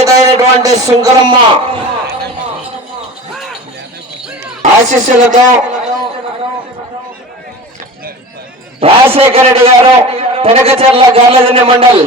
ఆరోగ్యమైనటువంటి శంకరమ్మ ఆశీస్సులతో రాజశేఖర రెడ్డి గారు పెనకచర్ల గార్లజన్య మండల్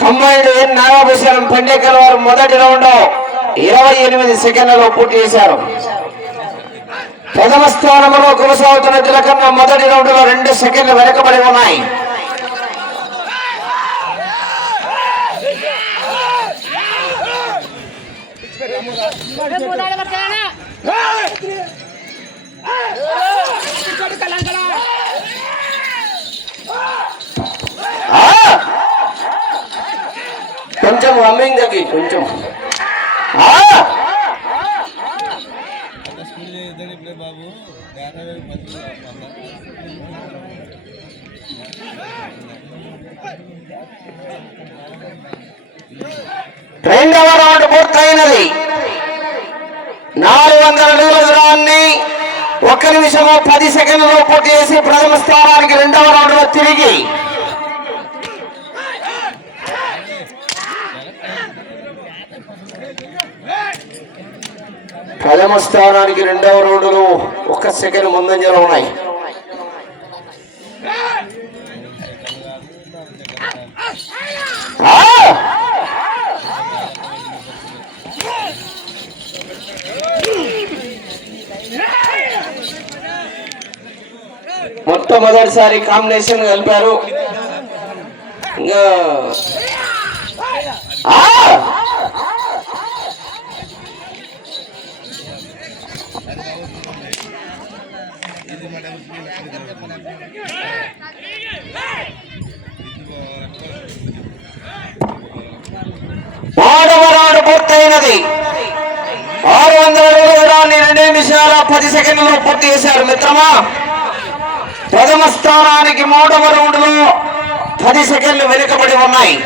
కంబైన్డ్ ఎన్ నాగభూషణం పెండేకల్ వారు మొదటి రౌండ్ ఇరవై ఎనిమిది సెకండ్లలో పూర్తి చేశారు. ప్రథమ స్థానంలో కొనసాగుతున్న తిలకన్న మొదటి రౌండ్లో రెండు సెకండ్లు వెనకబడి ఉన్నాయి ఆ! కొంచెం హమ్మింగ్ తగ్గి కొంచెం ఆ! స్కూల్ ఇద్దరు బాబు రెండవ రౌండ్ పూర్తయినది నాలుగు వందల అడుగుల దూరాన్ని నిమిషము పది సెకండ్లలో పూర్తి చేసి ప్రథమ స్థానానికి రెండవ రౌండ్లో తిరిగి ప్రథమ స్థానానికి రెండవ రౌండ్లో ఒక సెకండ్ ముందంజలు ఉన్నాయి Ah! మొట్టమొదటిసారి కాంబినేషన్ కలిపారు. మూడవ రౌండ్ పూర్తయినది. ఆరు వందల అడుగుల రెండు నిమిషాల పది సెకండ్లలో పూర్తి చేశారు మిత్రమా? ప్రథమ స్థానానికి మూడవ రౌండ్లో పది సెకండ్లు వెనుకబడి ఉన్నాయి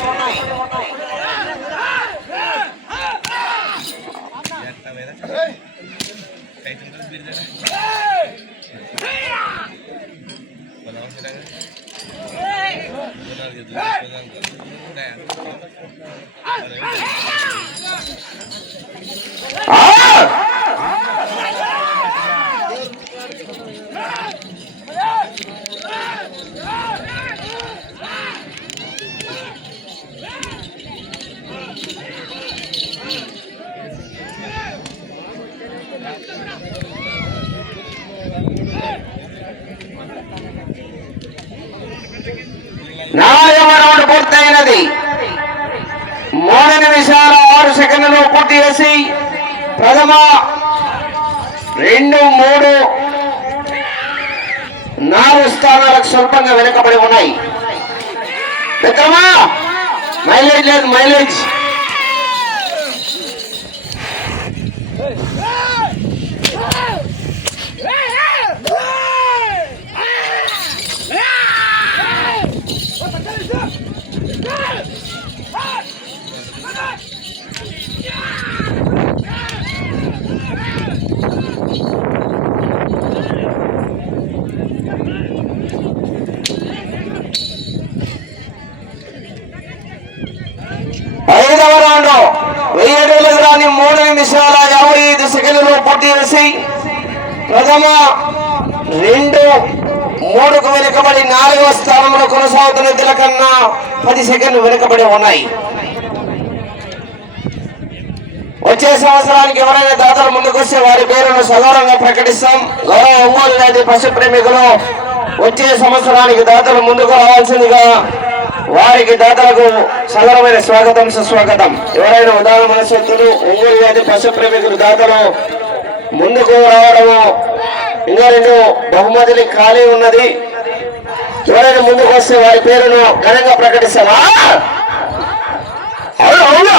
Hey! నాలుగవ రౌండ్ పూర్తయినది మూడు నిమిషాల ఆరు సెకండ్లు పూర్తి చేసి ప్రథమ రెండు మూడు నాలుగు స్థానాలకు స్వల్పంగా వెనుకబడి ఉన్నాయి. మిత్రమా? మైలేజ్ లేదు మైలేజ్ ఐదవ రౌండ్ వెయ్యి అడుగుల దూరాన్ని మూడు నిమిషాల యాభై ఐదు సెకండ్లలో పూర్తి చేసి ప్రథమ రెండు మూడుకు వెనుకబడి నాలుగవ స్థానంలో కొనసాగుతున్న తిలకన్నా పది సెకండ్లు వెనుకబడి ఉన్నాయి. వచ్చే సంవత్సరానికి ఎవరైనా దాతలు ముందుకొస్తే వారి పేరును సగౌరవంగా ప్రకటిస్తాం. గౌరవ ఒంగోలు లాంటి పశు ప్రేమికులు వచ్చే సంవత్సరానికి దాతలు ముందుకు రావాల్సిందిగా వారికి దాతలకు సగరమైన స్వాగతం సుస్వాగతం. ఎవరైనా ఉదాహరణ మనస్సులు ఒంగోలు వ్యాధి పశు ప్రేమికులు దాతలు ముందుకు రావడము ఇంకా రెండు బహుమతులు ఖాళీ ఉన్నది. ఎవరైనా ముందుకు వస్తే వారి పేరును ఘనంగా ప్రకటిస్తారా? అవునా అవునా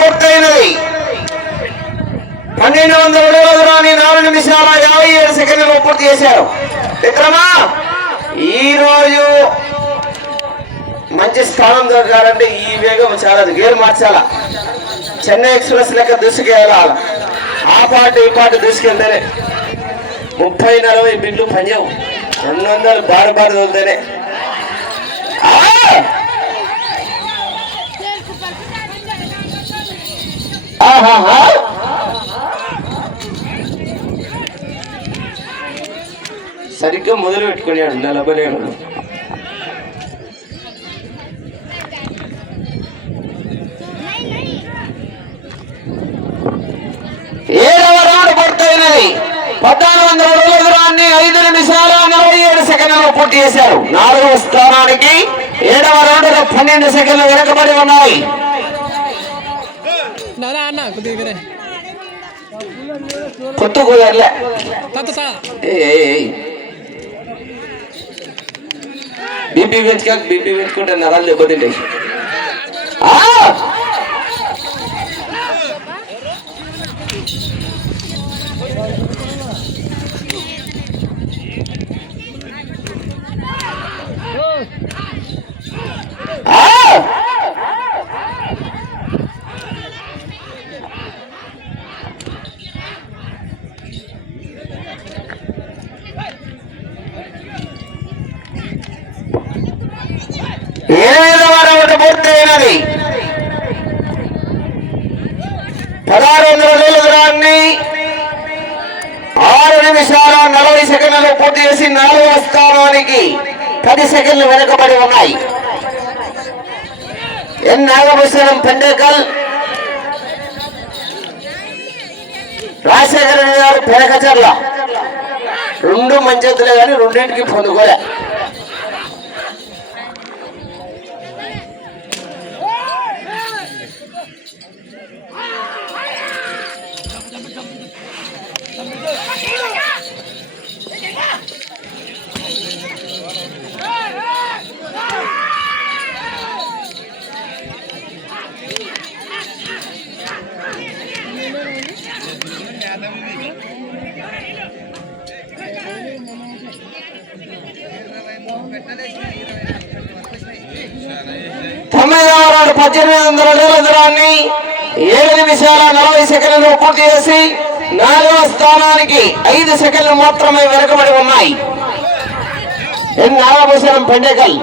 పూర్తయినది పన్నెండు వందల అడుగుల రాని నాలుగు నిమిషాల యాభై ఏడు సెకండ్లు పూర్తి చేశారు. విక్రమా ఈరోజు మంచి స్థానం దొరకాలంటే ఈ వేగం చాలా గేర్ మార్చాలా? చెన్నై ఎక్స్ప్రెస్ లెక్క దూసుకెళ్ళాలి? ఆ పాట ఈ పాట దూసుకెళ్తేనే ముప్పై నలభై బిల్లు పనిచేవు రెండు వందలు బారు బారు తోలుతేనే ఆహాహా! సరిగ్గా మొదలు పెట్టుకున్నాడు నలభలేడు ఏడవ రౌండ్ పూర్తయినది. పద్నాలుగు వందల దూరాన్ని ఐదు నిమిషాల నలభై ఏడు సెకండ్లు పూర్తి చేశారు. నాలుగవ స్థానానికి ఏడవ రౌండ్లో పన్నెండు సెకండ్లు వెనకబడి ఉన్నాయి. కొత్త కుదరలే బీపీ పెంచుకోక బీపీ పెంచుకుంటే నరాలు దెబ్బతింటాయి ఆ! ఆ! ఎనిమిదవ రౌండ్ పూర్తయినది పదహారు వందల అడుగుల దూరాన్ని ఆరు నిమిషాల నలభై సెకండ్లు పూర్తి చేసి నాలుగవ స్థానానికి పది సెకండ్లు వెనుకబడి ఉన్నాయి. ఎన్ నాగభూషణం పెండేకల్ రాజశేఖర రెడ్డి గారు పెరకచర్ల రెండు మంచి కానీ రెండింటికి పొందుకోలే. తొమ్మిది ఆరు పద్దెనిమిది వందల అడుగుల ఏడు నిమిషాల నలభై సెకండ్లు పూర్తి చేసి నాలుగవ స్థానానికి ఐదు సెకండ్లు మాత్రమే వెనుకబడి ఉన్నాయి. నాగభూషణం పెండేకల్.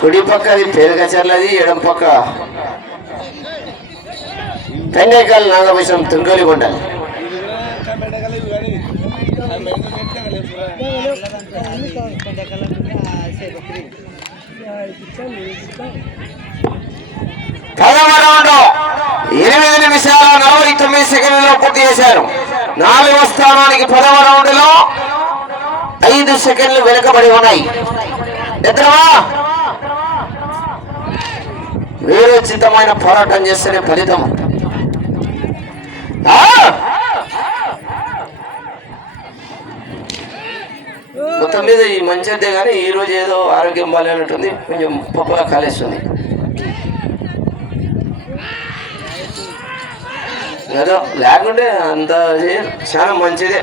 కుడి పక్క అది పేరుగచర్లది ఎడం పక్క. పెండేకల్ నాగభూషణం తుంగలి ఉండాలి పెట్టగలవు కానీ ఆ మెడకు పెట్టగలవు పదవ రౌండ్ ఎనిమిది నిమిషాల నలభై తొమ్మిది సెకండ్లలో పూర్తి చేశారు. నాలుగవ స్థానానికి పదవ రౌండ్లో ఐదు సెకండ్లు వెనుకబడి ఉన్నాయి. నిద్రమా వీరోచితమైన పోరాటం చేస్తేనే ఫలితం. మొత్తం మీద ఈ మంచిదే కానీ ఈ రోజు ఏదో ఆరోగ్యం బాగాలేనట్టుంది కొంచెం పప్పులా కాలేస్తుంది. ఏదో లేకుంటే అంత చాలా మంచిదే.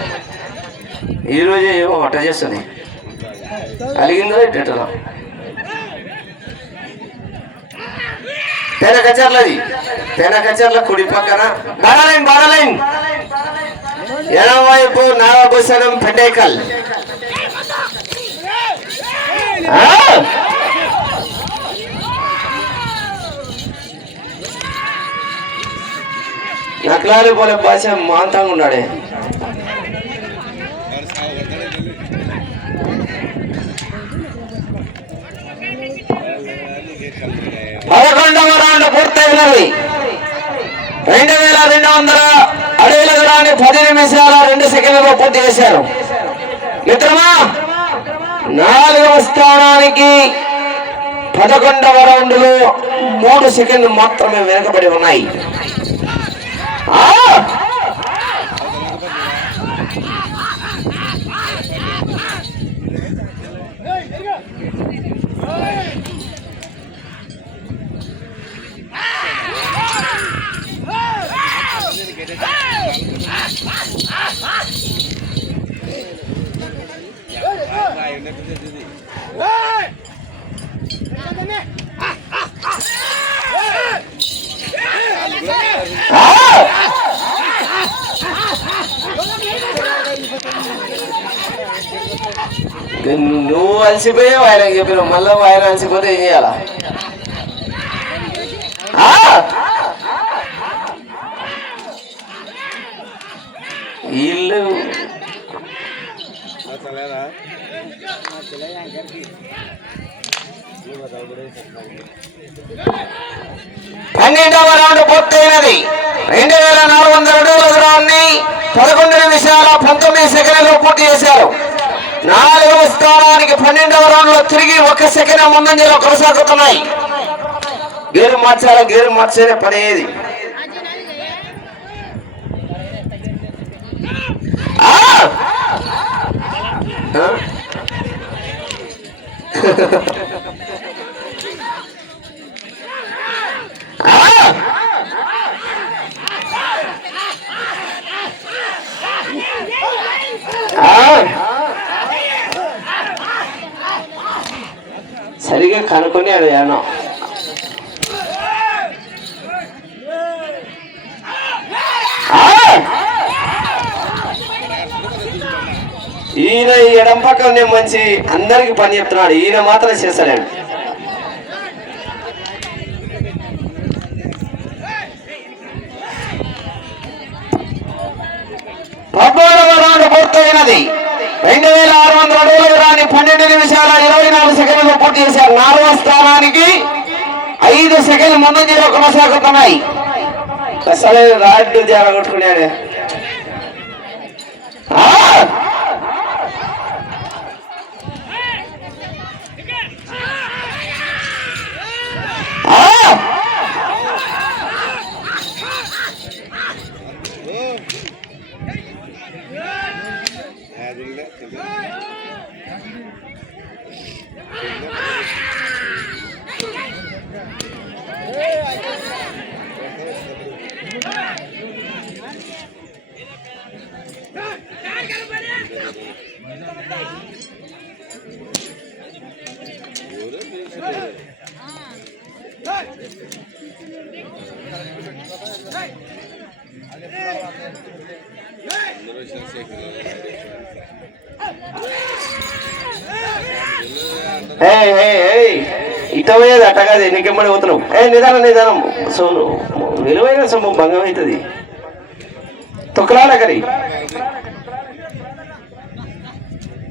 ఈరోజే ఏమో అట్ట చేస్తుంది. కలిగిందో ఇట్టలో పెన కచర్లది పెన కచర్ల కుడి పక్కన. బాడలైన్ బాడలైన్ ఎడమ వైపు నాగభూషణం పెండేకల్. నక్లారి పోలే భాష మాంతంగా ఉన్నాడే. పదకొండవ రౌండ్ పూర్తయినది. రెండు వేల రెండు వందల అడుగుల దూరాన్ని పది నిమిషాల రెండు సెకండ్లలో పూర్తి చేశారు. మిత్రమా? నాలుగవ స్థానానికి పదకొండవ రౌండ్లో మూడు సెకండ్లు మాత్రమే వెనకబడి ఉన్నాయి Ah! నువ్వు అలసిపోయావు ఆయన చెప్పినావు. మళ్ళీ ఆయన అలసిపోతే ఏం చేయాలా? ఆ! వీళ్ళు పన్నెండవ రౌండ్ పూర్తయినది. రెండు వేల నాలుగు వందల అడుగుల దూరాన్ని పదకొండు నిమిషాల పంతొమ్మిది సెకండ్లు పూర్తి చేశారు. నాలుగవ స్థానానికి పన్నెండవ రౌండ్లో తిరిగి ఒక సెకండ్ ముందంజలో కొనసాగుతున్నాయి. గేరు మార్చాలా గేరు మార్చేదే పని ఏది? ఆ! సరిగా కనుక్కొని అడిగాను ఈయన ఈ ఎడం పక్కనే మంచి అందరికి పని చెప్తున్నాడు. ఈయన మాత్రం చేస్తాడండి పద్నాలుగవ రౌండ్ పూర్తయినది. రెండు వేల ఆరు వందల అడుగుల దూరాన్ని పన్నెండు నిమిషాల ఇరవై నాలుగు సెకండ్లు పూర్తి చేశారు నాలుగో స్థానానికి ఐదు సెకండ్ ముందంజలో కొనసాగుతున్నాయి. అసలు రాడ్డు జార కొట్టుకున్నాడు. ఇట అట్టగాది అట్ట పోతున్నావు. ఏ నిదానం నిదానం. సోను విలువైన సొమ్ము భంగం అవుతుంది. తొక్కలాడకరి.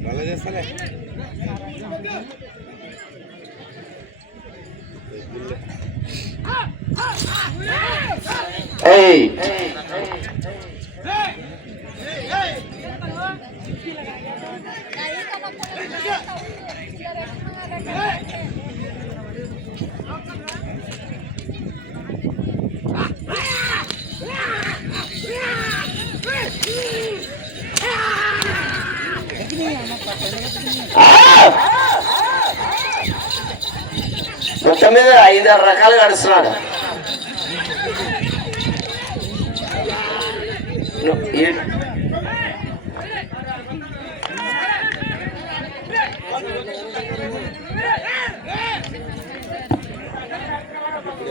మళ్ళా ఏయ్. తొమ్మిది మీద ఐదారు రకాలు నడుస్తున్నాడు.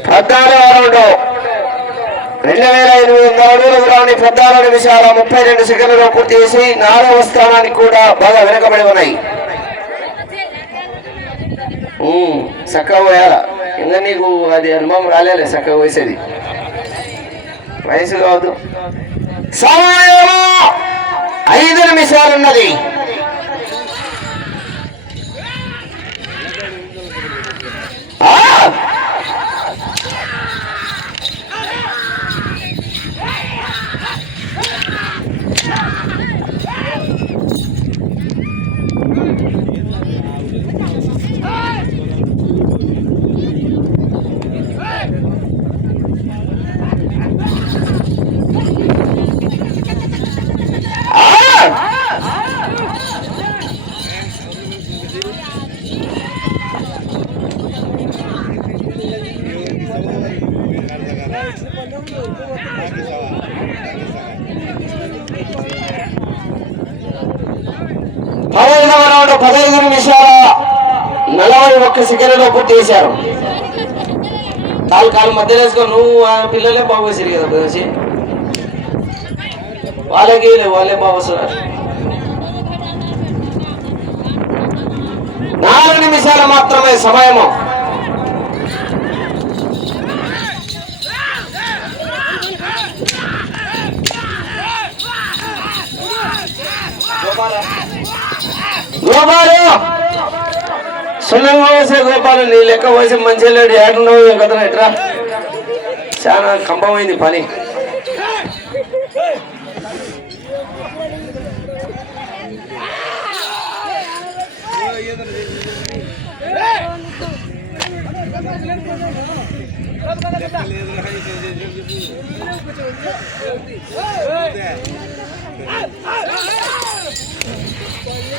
పద్నాలుగు రౌండ్. రెండు వేల ఎనిమిది వందల అడుగుల దూరాన్ని పద్నాలుగు నిమిషాల ముప్పై రెండు సెకండ్లలో పూర్తి చేసి నాలుగవ స్థానానికి కూడా బాగా వెనుకబడి ఉన్నాయి. చక్కగా పోయాల? ఇంకా నీకు అది అనుభవం రాలేదు చక్కగా పోసేది. వయసు కావద్దు సమయం ఐదు నిమిషాలు ఉన్నది ఆ! ఆ! పదహైదవ రౌండ్ పదహైదు నిమిషాల నలభై ఒక్క సెకండ్లో పూర్తి చేశారు. కాలు కాలు మధ్యలో వేసుకో నువ్వు ఆ పిల్లలే బాగు వేసారు కదా ప్రదేశి వాళ్ళకి వాళ్ళే బాగు వస్తున్నారు నాలుగు నిమిషాలు మాత్రమే సమయము. గోపాల సున్నంగా వేసే గోపాలు నీ లెక్క వయసు మంచి లేడు ఏడున్నావు కదా ఎట్రా చాలా కంపమైంది పని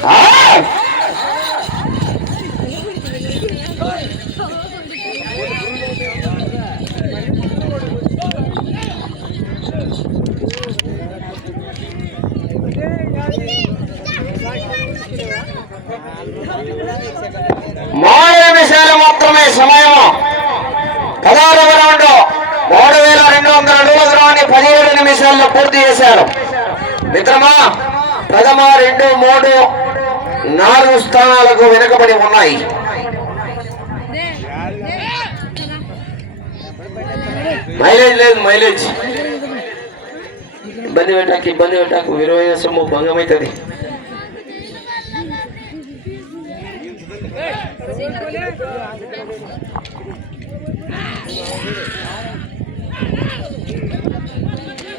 Ah! మూడు నిమిషాలు మాత్రమే సమయము పదహారవ రౌండ్ మూడు వేల రెండు వందల అడుగుల దూరాన్ని పదిహేడు నిమిషాల్లో పూర్తి చేశారు. మిత్రమా ప్రథమ రెండు మూడు నాలుగు స్థానాలకు వెనుకబడి ఉన్నాయి. మైలేజ్ లేదు మైలేజ్. ఇబ్బంది పెట్టాక ఇబ్బంది పెట్టాక విలువైన సొమ్ము భంగం అవుతుంది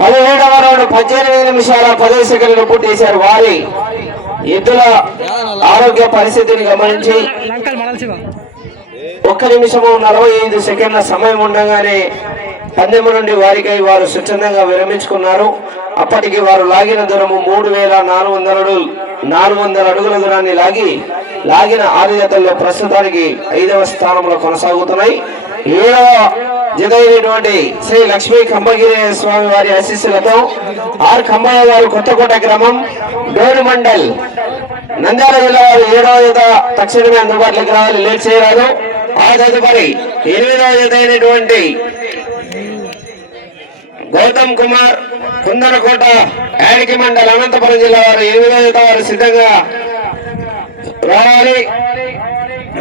పదిహేడవ రౌండ్ పద్దెనిమిది నిమిషాల పదహైదు సెకండ్లు పూర్తి చేశారు వారి ఎద్దుల ఆరోగ్య పరిస్థితిని గమనించి ఒక్క నిమిషము నలభై ఐదు సెకండ్ల సమయం ఉండగానే పందెము నుండి వారికై వారు స్వచ్ఛందంగా విరమించుకున్నారు. అప్పటికి వారు లాగిన దూరము మూడు వేల నాలుగు వందల అడుగులు నాలుగు వందల అడుగుల దూరాన్ని లాగి లాగిన ఆరు జతల్లో ప్రస్తుతానికి ఐదవ స్థానంలో కొనసాగుతున్నాయి. ఏడవ జత శ్రీ లక్ష్మీ కంబగిరి స్వామి వారి ఆశీస్సులతో ఆర్ కంబయ్య గారు కొత్తకోట గ్రామం డోరు మండల్ నంద్యాల జిల్లా వారు ఏడవ జత తక్షణమే అందుబాటులోకి రావాలి లేట్ చేయరాదు. ఆ తదుపరి ఎనిమిదవ జత అయినటువంటి గౌతమ్ కుమార్ కుందనకోట యాడికి మండల్ అనంతపురం జిల్లా వారు ఎనిమిదవ జత వారు సిద్ధంగా రావాలి.